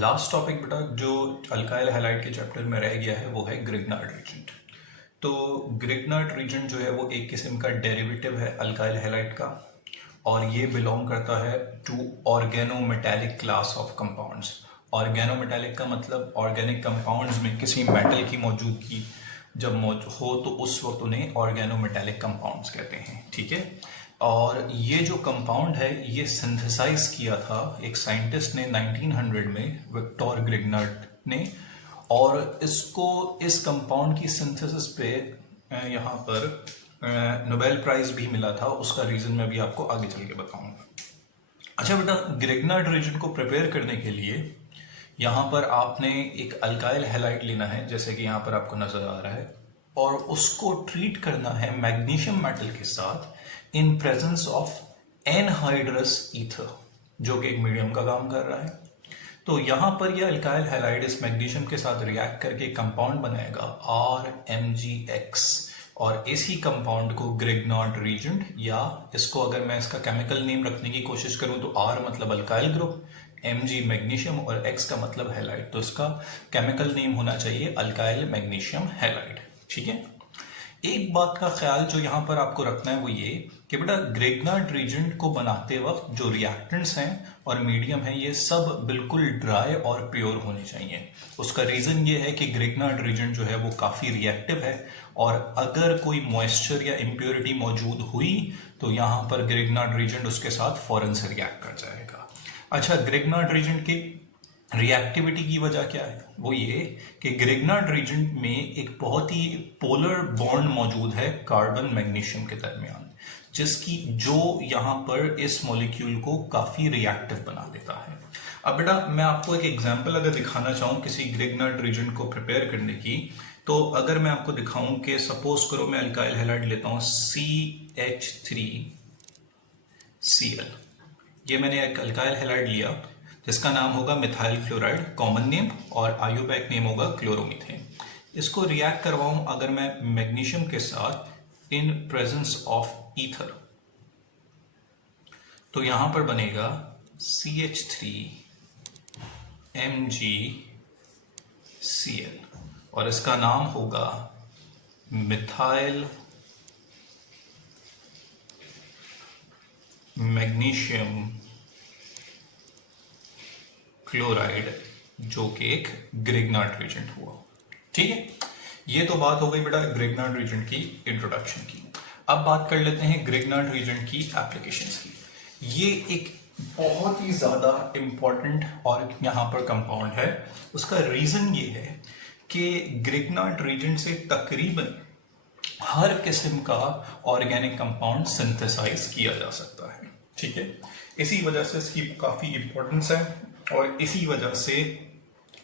Last topic बेटा जो alkyl halide के चैप्टर में रह गया है वो है ग्रिग्नार्ड रीजेंट। तो ग्रिग्नार्ड रीजेंट जो है वो एक किस्म का डेरिवेटिव है अल्काइल हैलाइड का और ये बिलोंग करता है to organometallic class of compounds. Organometallic का मतलब ऑर्गेनिक कंपाउंड्स में किसी मेटल की मौजूदगी जब हो तो उस वक्त उन्हें ऑर्गेनोमेटेलिक कंपाउंड्स कहते हैं, ठीक है। और ये जो कंपाउंड है ये सिंथेसाइज किया था एक साइंटिस्ट ने 1900 में, विक्टर ग्रिग्नार्ड ने, और इस कंपाउंड की सिंथेसिस पे यहाँ पर नोबेल प्राइज भी मिला था। उसका रीजन मैं भी आपको आगे चल के बताऊंगा। अच्छा बेटा, ग्रिग्नार्ड रीजन को प्रिपेयर करने के लिए यहाँ पर आपने एक अल्काइल हैलाइड लेना है, जैसे कि यहाँ पर आपको नजर आ रहा है, और उसको ट्रीट करना है मैग्नीशियम मेटल के साथ in presence of anhydrous ether, जो कि एक मीडियम का काम कर रहा है। तो यहां पर यह अल्काइल हैलाइड इस मैग्नीशियम के साथ रिएक्ट करके कंपाउंड बनाएगा RMgX, और इसी कंपाउंड को ग्रिग्नार्ड रीजेंट, या इसको अगर मैं इसका केमिकल नेम रखने की कोशिश करूं तो R मतलब अल्काइल ग्रुप, Mg मैग्नीशियम और X का मतलब हैलाइड, तो इसका केमिकल नेम होना चाहिए अल्काइल मैग्नीशियम हैलाइड, ठीक है। एक बात का ख्याल जो यहां पर आपको रखना है वो ये कि बेटा ग्रिग्नार्ड रीजेंट को बनाते वक्त जो रिएक्टेंट्स हैं और मीडियम है ये सब बिल्कुल ड्राई और प्योर होने चाहिए। उसका रीजन ये है कि ग्रिग्नार्ड रीजेंट जो है वो काफी रिएक्टिव है और अगर कोई मॉइस्चर या इम्प्योरिटी मौजूद हुई तो यहां पर ग्रिग्नार्ड रीजेंट उसके साथ फौरन से रिएक्ट कर जाएगा। अच्छा, ग्रिग्नार्ड रीजेंट की रिएक्टिविटी की वजह क्या है? वो ये कि ग्रिग्नार्ड रीजेंट में एक बहुत ही पोलर बॉन्ड मौजूद है कार्बन मैग्नीशियम के दरमियान, जो यहां पर इस मॉलिक्यूल को काफी रिएक्टिव बना देता है। अब बेटा मैं आपको एक एग्जांपल अगर दिखाना चाहूं किसी ग्रिग्नार्ड रीजेंट को प्रिपेयर करने की, तो अगर मैं आपको दिखाऊं कि सपोज करो मैं अल्काइल हैलाइड लेता हूं CH3Cl, ये मैंने एक अल्काइल हैलाइड लिया जिसका नाम होगा मिथाइल क्लोराइड कॉमन नेम, और आयुपैक नेम होगा क्लोरोमीथेन। इसको रिएक्ट करवाऊं अगर मैं मैग्नीशियम के साथ इन प्रेजेंस ऑफ ईथर, तो यहां पर बनेगा CH3MgCl और इसका नाम होगा मिथाइल मैग्नीशियम क्लोराइड, जो कि एक ग्रिग्नार्ड रीजेंट हुआ, ठीक है। ये तो बात हो गई बेटा ग्रिग्नार्ड रीजेंट की इंट्रोडक्शन की। अब बात कर लेते हैं ग्रिग्नार्ड रीजेंट की एप्लीकेशंस की। ये एक बहुत ही ज्यादा इंपॉर्टेंट और यहां पर कंपाउंड है। उसका रीजन ये है कि ग्रिग्नार्ड रीजेंट से तकरीबन हर किस्म का ऑर्गेनिक कंपाउंड सिंथेसाइज किया जा सकता है, ठीक है। इसी वजह से इसकी काफी इंपॉर्टेंस है और इसी वजह से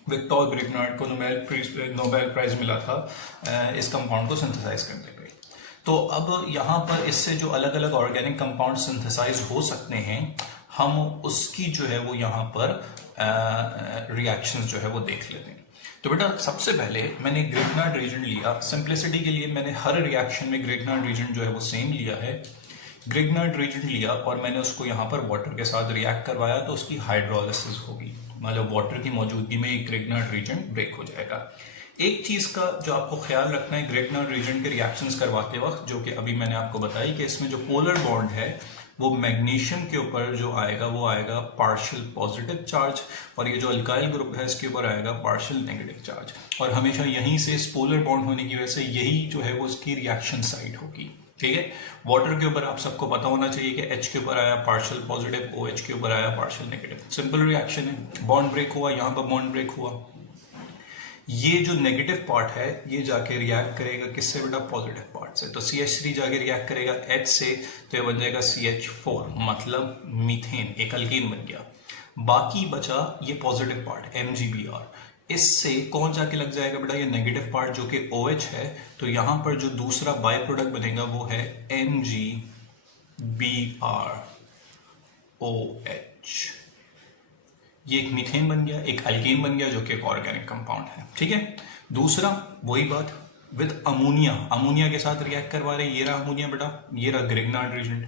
विक्टर ग्रिग्नार्ड को नोबेल प्राइज मिला था इस कंपाउंड को सिंथेसाइज करने पे। तो अब यहाँ पर इससे जो अलग अलग ऑर्गेनिक कंपाउंड सिंथेसाइज हो सकते हैं, हम उसकी जो है वो यहाँ पर रिएक्शंस जो है वो देख लेते हैं। तो बेटा सबसे पहले मैंने ग्रिग्नार्ड रीजेंट लिया, सिंप्लिसिटी के लिए मैंने हर रिएक्शन में ग्रिग्नार्ड रीजेंट जो है वो सेम लिया है। ग्रिग्नार्ड रीजेंट लिया और मैंने उसको यहाँ पर वाटर के साथ रिएक्ट करवाया तो उसकी हाइड्रोलिसिस होगी, मतलब वाटर की मौजूदगी में एक ग्रिग्नार्ड रीजेंट ब्रेक हो जाएगा। एक चीज का जो आपको ख्याल रखना है ग्रिग्नार्ड रीजेंट के रिएक्शंस करवाते वक्त, जो कि अभी मैंने आपको बताई कि इसमें जो पोलर बॉन्ड है वो मैग्नीशियम के ऊपर जो आएगा वो आएगा पार्शियल पॉजिटिव चार्ज, और ये जो अल्काइल ग्रुप है इसके ऊपर आएगा पार्शियल नेगेटिव चार्ज, और हमेशा यहीं से इस पोलर बॉन्ड होने की वजह से यही जो है वो इसकी रिएक्शन साइट होगी, ठीक है। वाटर के ऊपर आप सबको पता होना चाहिए कि H के ऊपर आया पार्शियल पॉजिटिव, OH के ऊपर आया पार्शियल नेगेटिव, सिंपल रिएक्शन है। बॉन्ड ब्रेक हुआ, यहाँ पर बॉन्ड ब्रेक हुआ, ये जो नेगेटिव पार्ट है ये जाके रिएक्ट करेगा किससे बेटा? पॉजिटिव पार्ट से। तो CH3 जाके रिएक्ट करेगा H से, तो ये बन जाएगा CH4, मतलब मीथेन, एक अल्कीन बन गया। बाकी बचा ये पॉजिटिव पार्ट MgBr, इससे कौन जाके लग जाएगा बेटा? ये नेगेटिव पार्ट जो कि OH है, तो यहां पर जो दूसरा बाय प्रोडक्ट बनेगा वो है NgBrOH। ये एक मीथेन बन गया, एक अल्कीन बन गया जो कि एक ऑर्गेनिक कंपाउंड है, ठीक है। दूसरा वही बात विद अमोनिया, अमोनिया के साथ रिएक्ट करवा रहे हैं, ये रहा अमोनिया बेटा, ये रहा ग्रिग्नार्ड रीजेंट।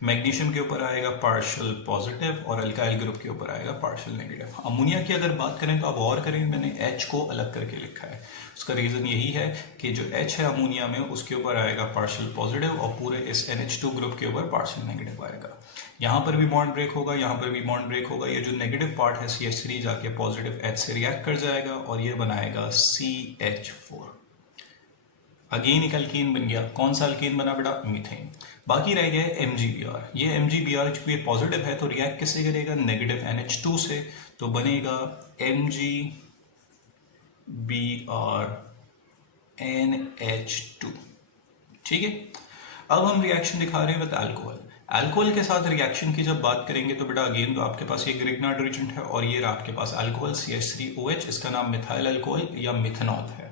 मैग्नीशियम के ऊपर आएगा पार्शियल पॉजिटिव और अल्काइल ग्रुप के ऊपर आएगा पार्शियल नेगेटिव। अमोनिया की अगर बात करें तो आप गौर करें, मैंने H को अलग करके लिखा है। उसका रीज़न यही है कि जो H है अमोनिया में उसके ऊपर आएगा पार्शियल पॉजिटिव और पूरे इस NH2 ग्रुप के ऊपर पार्शियल नेगेटिव आएगा। यहाँ पर भी बॉन्ड ब्रेक होगा, यहाँ पर भी बॉन्ड ब्रेक होगा। ये जो नेगेटिव पार्ट है CH3 जाके पॉजिटिव H से रिएक्ट कर जाएगा और ये बनाएगा CH4। अगेन एक अल्कीन बन गया। कौन सा अल्कीन बना बेटा? मीथेन। बाकी रह गया है MgBr। ये MgBr चूंकि पॉजिटिव है तो रिएक्ट किससे करेगा? नेगेटिव NH2 से, तो बनेगा MgBrNH2। ठीक है, अब हम रिएक्शन दिखा रहे हैं विद अल्कोहल। अल्कोहल के साथ रिएक्शन की जब बात करेंगे तो बेटा अगेन तो आपके पास ये ग्रिग्नार्ड रिएजेंट है और ये आपके पास अल्कोहल CH3OH, इसका नाम मिथाइल अल्कोहल या मिथेनॉल है।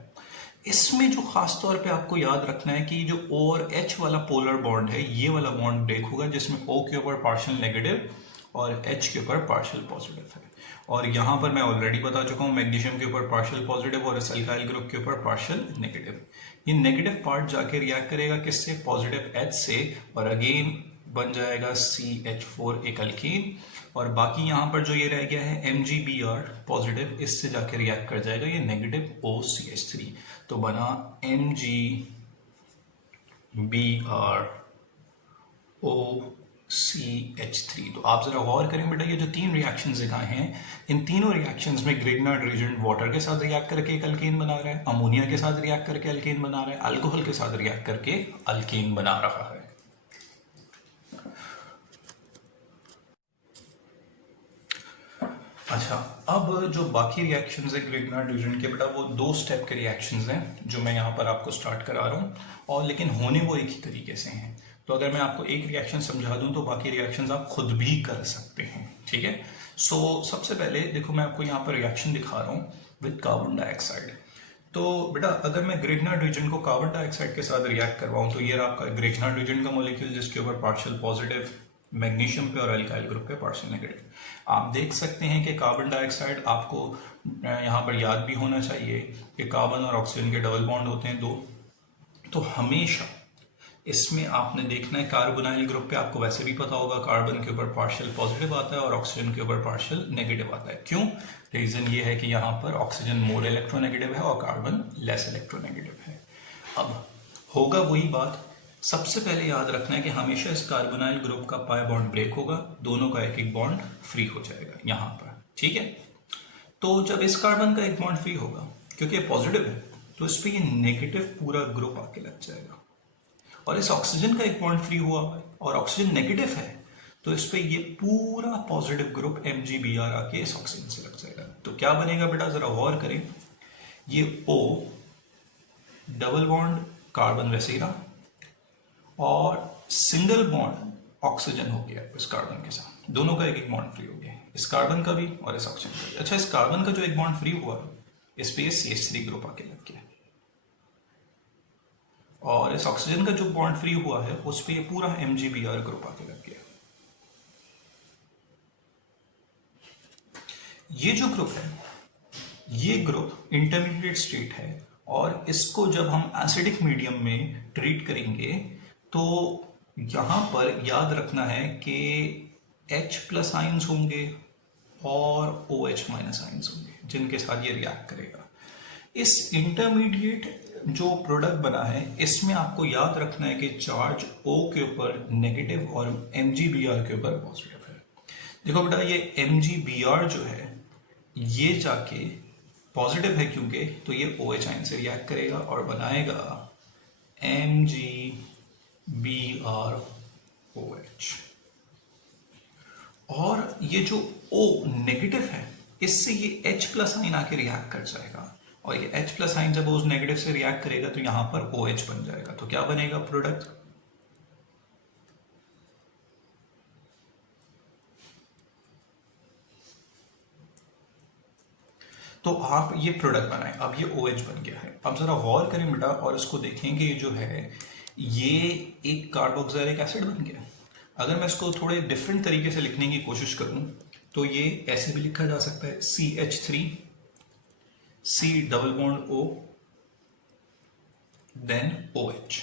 इसमें जो खास तौर पे आपको याद रखना है कि जो O और H वाला पोलर बॉन्ड है, ये वाला बॉन्ड ब्रेक होगा जिसमें O के ऊपर पार्शियल नेगेटिव और H के ऊपर पार्शियल पॉजिटिव है। और यहाँ पर मैं ऑलरेडी बता चुका हूँ मैग्नीशियम के ऊपर पार्शियल पॉजिटिव और इस अल्काइल ग्रुप के ऊपर पार्शियल नेगेटिव। ये नेगेटिव पार्ट जाके रिएक्ट करेगा किससे? पॉजिटिव H से, और अगेन बन जाएगा CH4 एक अल्कीन। और बाकी यहाँ पर जो ये रह गया है MgBr पॉजिटिव, इससे जाके रिएक्ट कर जाएगा ये नेगेटिव OCH3, तो बना MgBrOCH3। तो आप जरा गौर करें बेटा, ये जो तीन रिएक्शंस दिखाए हैं, इन तीनों रिएक्शंस में ग्रिग्नार्ड रिएजेंट वाटर के साथ रिएक्ट करके एक अल्कीन बना रहा है, अमोनिया के साथ रिएक्ट करके अल्कीन बना रहा है, अल्कोहल के साथ रिएक्ट करके अल्कीन बना रहा है। अच्छा, अब जो बाकी रिएक्शंस है ग्रिग्नार्ड रिएजेंट के बेटा, वो 2 स्टेप के रिएक्शंस हैं जो मैं यहाँ पर आपको स्टार्ट करा रहा हूँ, और लेकिन होने वो एक ही तरीके से हैं। तो अगर मैं आपको एक रिएक्शन समझा दूँ तो बाकी रिएक्शंस आप खुद भी कर सकते हैं। ठीक है, सो सबसे पहले देखो मैं आपको यहाँ पर रिएक्शन दिखा रहा हूँ विद कार्बन डाइऑक्साइड। तो बेटा अगर मैं ग्रिग्नार्ड रिएजेंट को कार्बन डाइऑक्साइड के साथ रिएक्ट करवाऊँ तो ये आपका ग्रिग्नार्ड रिएजेंट का मॉलिक्यूल जिसके ऊपर पार्शियल पॉजिटिव मैग्नीशियम पे और अल्काइल ग्रुप पे पार्शियल नेगेटिव। आप देख सकते हैं कि कार्बन डाइऑक्साइड, आपको यहाँ पर याद भी होना चाहिए कि कार्बन और ऑक्सीजन के डबल बॉन्ड होते हैं 2। तो हमेशा इसमें आपने देखना है कार्बोनाइल ग्रुप पे, आपको वैसे भी पता होगा कार्बन के ऊपर पार्शियल पॉजिटिव आता है और ऑक्सीजन के ऊपर पार्शियल नेगेटिव आता है। क्यों? रीजन ये है कि यहाँ पर ऑक्सीजन मोर इलेक्ट्रोनेगेटिव है और कार्बन लेस इलेक्ट्रोनेगेटिव है। अब होगा वही बात, सबसे पहले याद रखना है कि हमेशा इस कार्बोनाइल ग्रुप का पाई बॉन्ड ब्रेक होगा, दोनों का एक एक बॉन्ड फ्री हो जाएगा यहाँ पर। ठीक है, तो जब इस कार्बन का एक बॉन्ड फ्री होगा, क्योंकि पॉजिटिव है तो इस पे ये नेगेटिव पूरा ग्रुप आके लग जाएगा, और इस ऑक्सीजन का एक बॉन्ड फ्री हुआ और ऑक्सीजन नेगेटिव है तो इस पे ये पूरा पॉजिटिव ग्रुप MgBr आके इस ऑक्सीजन से लग जाएगा। तो क्या बनेगा बेटा, जरा गौर करें, ये O डबल बॉन्ड कार्बन वैसे ही रहा और सिंगल बॉन्ड ऑक्सीजन हो गया इस कार्बन के साथ, दोनों का एक एक बॉन्ड फ्री हो गया, इस कार्बन का भी और इस ऑक्सीजन का भी। अच्छा, इस कार्बन का जो एक बॉन्ड फ्री हुआ इस पे CH3 ग्रुप आके लग गया, और इस ऑक्सीजन का जो बॉन्ड फ्री हुआ है उस पे ये पूरा MgBr ग्रुप आके लग गया। ये जो ग्रुप है, ये ग्रुप इंटरमीडिएट स्टेट है, और इसको जब हम एसिडिक मीडियम में ट्रीट करेंगे तो यहाँ पर याद रखना है कि H+ आयंस होंगे और OH- आयंस होंगे जिनके साथ ये रिएक्ट करेगा। इस इंटरमीडिएट जो प्रोडक्ट बना है इसमें आपको याद रखना है कि चार्ज O के ऊपर नेगेटिव और MgBr के ऊपर पॉजिटिव है। देखो बेटा, ये MgBr जो है ये जाके पॉजिटिव है क्योंकि, तो ये OH आयन से रिएक्ट करेगा और बनाएगा MgBrOH। और ये जो O नेगेटिव है इससे ये H+ आयन आके रिएक्ट कर जाएगा, और ये H+ आयन जब उस नेगेटिव से रिएक्ट करेगा तो यहां पर OH बन जाएगा। तो क्या बनेगा प्रोडक्ट? तो आप ये प्रोडक्ट बनाएं, अब ये OH बन गया है। अब जरा गौर करें बेटा और इसको देखेंगे, ये जो है ये एक कार्बोक्सिलिक एसिड बन गया। अगर मैं इसको थोड़े डिफरेंट तरीके से लिखने की कोशिश करूं तो ये ऐसे भी लिखा जा सकता है, CH3 C double bond O then OH।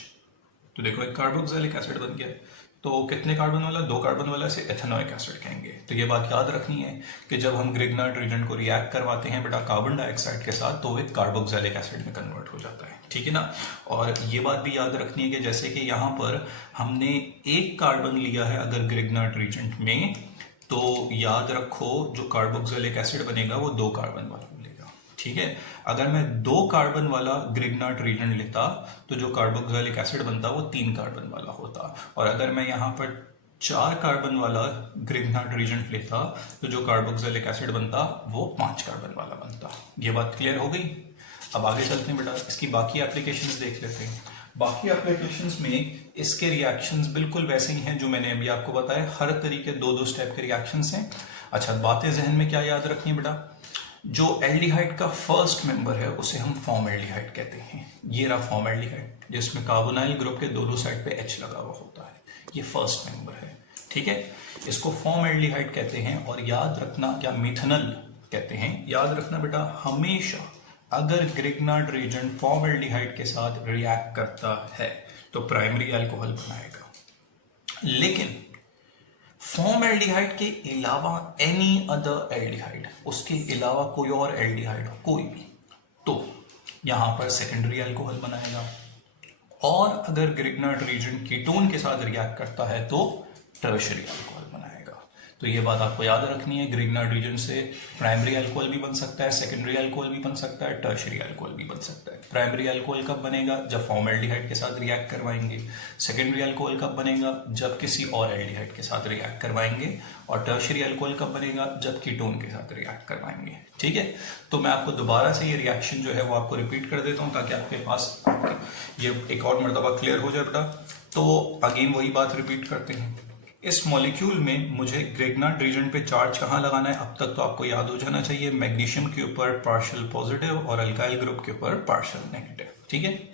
तो देखो एक कार्बोक्सिलिक एसिड बन गया है। तो कितने कार्बन वाला, 2 कार्बन वाला, से एथेनोइक एसिड कहेंगे। तो ये बात याद रखनी है कि जब हम ग्रिग्नार्ड रीजेंट को रिएक्ट करवाते हैं बेटा कार्बन डाइऑक्साइड के साथ, तो एक कार्बोक्सिलिक एसिड में कन्वर्ट हो जाता है, ठीक है ना। और ये बात भी याद रखनी है कि जैसे कि यहाँ पर हमने एक कार्बन लिया है अगर ग्रिग्नार्ड रीजेंट में, तो याद रखो जो कार्बोक्सिलिक एसिड बनेगा वो 2 कार्बन वाला मिलेगा, ठीक है। अगर मैं 2 कार्बन वाला ग्रिग्नार्ड रीजेंट लेता तो जो कार्बोक्सिलिक एसिड बनता वो 3 कार्बन वाला होता, और अगर मैं यहाँ पर 4 कार्बन वाला ग्रिग्नार्ड रीजेंट लेता तो जो कार्बोक्सिलिक एसिड बनता वो 5 कार्बन वाला बनता। ये बात क्लियर हो गई। अब आगे चलते हैं बेटा, इसकी बाकी एप्लीकेशंस देख लेते हैं। बाकी एप्लीकेशंस में इसके रिएक्शंस बिल्कुल वैसे ही हैं जो मैंने अभी आपको बताया, हर तरीके 2-2 स्टेप के रिएक्शंस हैं। अच्छा, बातें जहन में क्या याद रखनी है बेटा, जो एल्डिहाइड का फर्स्ट मेंबर है उसे हम फॉर्मल्डिहाइड कहते हैं। ये रहा फॉर्मल्डिहाइड जिसमें कार्बोनाइल ग्रुप के दोनों साइड पे H लगा हुआ होता है, ये फर्स्ट मेंबर है, ठीक है। इसको फॉर्मल्डिहाइड कहते हैं। और याद रखना, या मिथेनॉल कहते हैं, याद रखना बेटा हमेशा अगर ग्रिग्नार्ड रीजेंट फॉर्मल्डिहाइड के साथ रिएक्ट करता है तो प्राइमरी अल्कोहल बनाएगा, लेकिन फॉर्मल्डिहाइड के अलावा एनी अदर एल्डिहाइड, उसके अलावा कोई और एल्डिहाइड कोई भी, तो यहां पर सेकेंडरी अल्कोहल बनाएगा। और अगर ग्रिग्नार्ड रीजेंट कीटोन के साथ रिएक्ट करता है तो टर्शरी अल्कोहल बनाएगा। तो ये बात आपको याद रखनी है, ग्रिग्नार्ड रीजेंट से प्राइमरी अल्कोहल भी बन सकता है, सेकेंडरी अल्कोहल भी बन सकता है, टर्शरी अल्कोहल भी बन सकता है। प्राइमरी अल्कोहल कब बनेगा, जब फॉर्मल्डिहाइड के साथ रिएक्ट करवाएंगे। सेकेंडरी अल्कोहल कब बनेगा, जब किसी और एल्डिहाइड के साथ रिएक्ट करवाएंगे। और टर्शरी अल्कोहल कब बनेगा, जब कीटोन के साथ रिएक्ट करवाएंगे, ठीक है। तो मैं आपको दोबारा से ये रिएक्शन जो है वो आपको रिपीट कर देता हूँ ताकि आपके पास ये एक और मरतबा क्लियर हो जाए बेटा। तो अगेन वही बात रिपीट करते हैं। इस मॉलिक्यूल में मुझे ग्रिग्नार्ड रीजेंट पे चार्ज कहाँ लगाना है, अब तक तो आपको याद हो जाना चाहिए, मैग्नीशियम के ऊपर पार्शियल पॉजिटिव और अल्काइल ग्रुप के ऊपर पार्शियल नेगेटिव, ठीक है।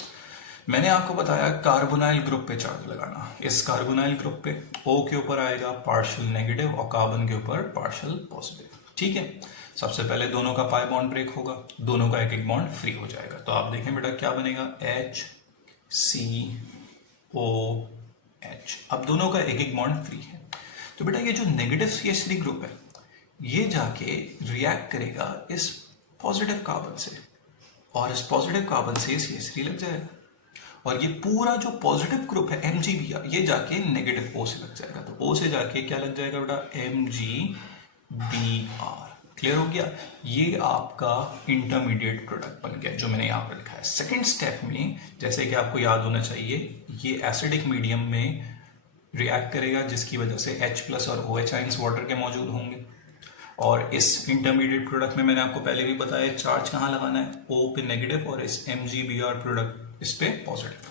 मैंने आपको बताया कार्बोनाइल ग्रुप पे चार्ज लगाना। इस कार्बोनाइल ग्रुप पे O के ऊपर आएगा पार्शियल नेगेटिव और कार्बन के ऊपर पार्शियल पॉजिटिव, ठीक है। सबसे पहले दोनों का पाई बॉन्ड ब्रेक होगा, दोनों का एक एक बॉन्ड फ्री हो जाएगा। तो आप देखें बेटा क्या बनेगा, HCOH। अब दोनों का एक एक बॉन्ड फ्री है। तो बेटा ये जो नेगेटिव CH3 ग्रुप है ये जाके रिएक्ट करेगा इस पॉजिटिव कार्बन से, और इस पॉजिटिव कार्बन से CH3 लग जाएगा, और ये पूरा जो पॉजिटिव ग्रुप है MgBr ये जाके नेगेटिव O से लग जाएगा। तो O से जाके क्या लग जाएगा बेटा, MgBr। क्लियर हो गया, ये आपका इंटरमीडिएट प्रोडक्ट बन गया जो मैंने यहाँ पर लिखा है। सेकेंड स्टेप में जैसे कि आपको याद होना चाहिए, ये एसिडिक मीडियम में रिएक्ट करेगा जिसकी वजह से H+ और OH आयंस वाटर के मौजूद होंगे। और इस इंटरमीडिएट प्रोडक्ट में मैंने आपको पहले भी बताया चार्ज कहाँ लगाना है, O पे नेगेटिव और इस MgBr प्रोडक्ट इस पे पॉजिटिव।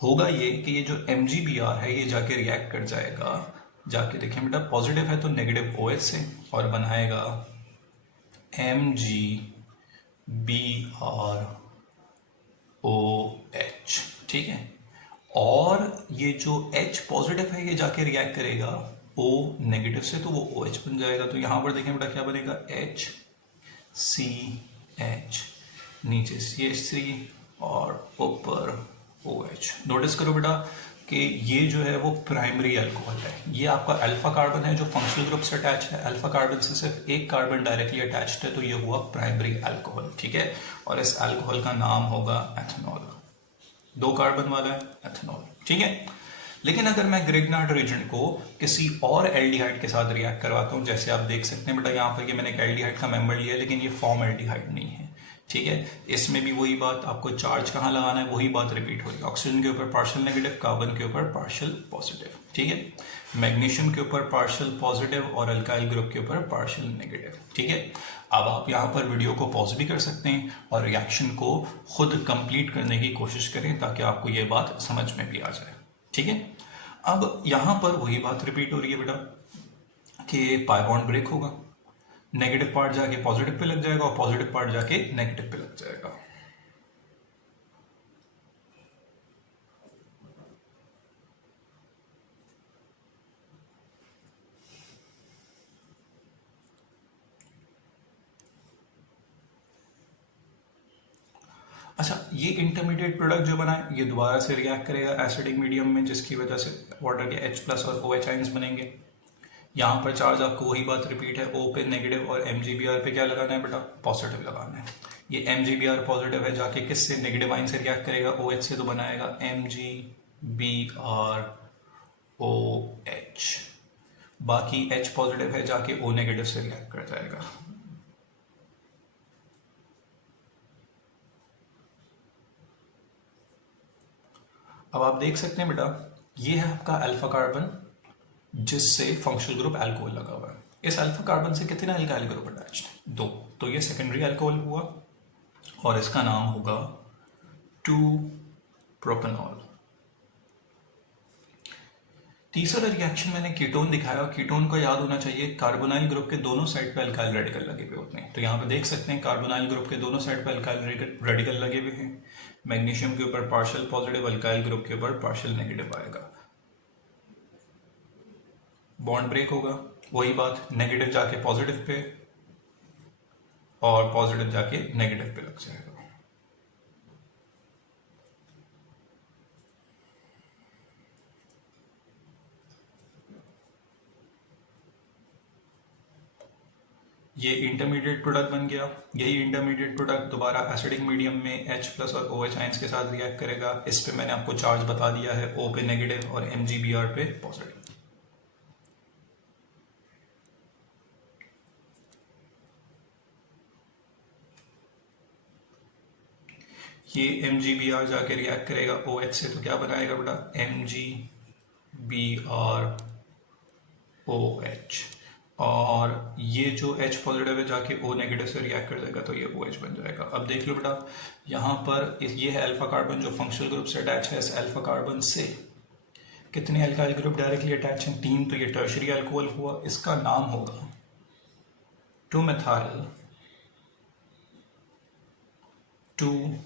होगा ये कि ये जो MgBr है ये जाके रिएक्ट कर जाएगा, जाके देखें बेटा पॉजिटिव है तो नेगेटिव OH से, और बनाएगा MgBrOH, ठीक है। और ये जो H पॉजिटिव है ये जाके रिएक्ट करेगा O नेगेटिव से, तो वो OH बन जाएगा। तो यहां पर देखें बेटा क्या बनेगा, HCH, नीचे CH3 और ऊपर OH। नोटिस करो बेटा कि ये जो है वो प्राइमरी अल्कोहल है। ये आपका अल्फा कार्बन है जो फंक्शनल ग्रुप से अटैच है, अल्फा कार्बन से सिर्फ एक कार्बन डायरेक्टली अटैच्ड है, तो ये हुआ प्राइमरी अल्कोहल, ठीक है। और इस अल्कोहल का नाम होगा एथेनॉल, 2 कार्बन वाला है एथेनॉल, ठीक है। लेकिन अगर मैं ग्रिग्नार्ड रीजेंट को किसी और एल्डिहाइड के साथ रिएक्ट करवाता हूँ, जैसे आप देख सकते हैं बेटा यहाँ पर कि मैंने एक एल्डिहाइड का मेंबर लिया है लेकिन ये फॉर्मल्डिहाइड नहीं है, ठीक है। इसमें भी वही बात, आपको चार्ज कहाँ लगाना है वही बात रिपीट हो रही है। ऑक्सीजन के ऊपर पार्शियल नेगेटिव, कार्बन के ऊपर पार्शियल पॉजिटिव, ठीक है। मैग्नीशियम के ऊपर पार्शियल पॉजिटिव और अल्काइल ग्रुप के ऊपर पार्शियल नेगेटिव, ठीक है। अब आप यहाँ पर वीडियो को पॉज भी कर सकते हैं और रिएक्शन को खुद कंप्लीट करने की कोशिश करें ताकि आपको ये बात समझ में भी आ जाए, ठीक है। अब यहाँ पर वही बात रिपीट हो रही है बेटा कि पाई बॉन्ड ब्रेक होगा, नेगेटिव पार्ट जाके पॉजिटिव पे लग जाएगा और पॉजिटिव पार्ट जाके नेगेटिव पे लग जाएगा। अच्छा, ये इंटरमीडिएट प्रोडक्ट जो बना है ये दोबारा से रिएक्ट करेगा एसिडिक मीडियम में, जिसकी वजह से वाटर के H प्लस और OH आइंस बनेंगे। यहाँ पर चार्ज आपको वही बात रिपीट है, O पे नेगेटिव और MgBr पे क्या लगाना है बेटा, पॉजिटिव लगाना है। ये MgBr पॉजिटिव है, जाके किससे, नेगेटिव आइन से रिएक्ट करेगा, OH से, तो बनाएगा MgBrOH। बाकी H पॉजिटिव है, जाके O नेगेटिव से रिएक्ट कर जाएगा। अब आप देख सकते हैं बेटा, ये है आपका अल्फा कार्बन जिससे फंक्शनल ग्रुप अल्कोहल लगा हुआ है। इस अल्फा कार्बन से कितने अल्काइल ग्रुप अटैच्ड, 2, तो ये सेकेंडरी अल्कोहल हुआ और इसका नाम होगा 2-प्रोपेनॉल। तीसरा रिएक्शन मैंने कीटोन दिखाया, कीटोन को याद होना चाहिए कार्बोनाइल ग्रुप के दोनों साइड पे अल्काइल रेडिकल लगे हुए होते हैं। तो यहाँ पे देख सकते हैं कार्बोनाइल ग्रुप के दोनों साइड पे अल्काइल रेडिकल लगे हुए हैं। मैग्नीशियम के ऊपर पार्शियल पॉजिटिव, अल्काइल ग्रुप के ऊपर पार्शियल नेगेटिव आएगा, बॉन्ड ब्रेक होगा। वही बात, नेगेटिव जाके पॉजिटिव पे और पॉजिटिव जाके नेगेटिव पे लग जाएगा। ये इंटरमीडिएट प्रोडक्ट बन गया। यही इंटरमीडिएट प्रोडक्ट दोबारा एसिडिक मीडियम में H प्लस और OH आइंस के साथ रिएक्ट करेगा। इस पे मैंने आपको चार्ज बता दिया है, O पे नेगेटिव और MgBr पे पॉजिटिव। ये MgBr जाके रिएक्ट करेगा OH से, तो क्या बनाएगा बेटा, MgBrOH। और ये जो H पॉजिटिव है जाके O नेगेटिव से रिएक्ट कर देगा, तो ये OH बन जाएगा। अब देख लो बेटा, यहाँ पर ये है अल्फा कार्बन जो फंक्शनल ग्रुप से अटैच है। इस अल्फा कार्बन से कितने अल्काइल ग्रुप डायरेक्टली अटैच हैं, 3, तो ये टर्शरी अल्कोहल हुआ। इसका नाम होगा 2-methyl 2-प्रोपेनॉल।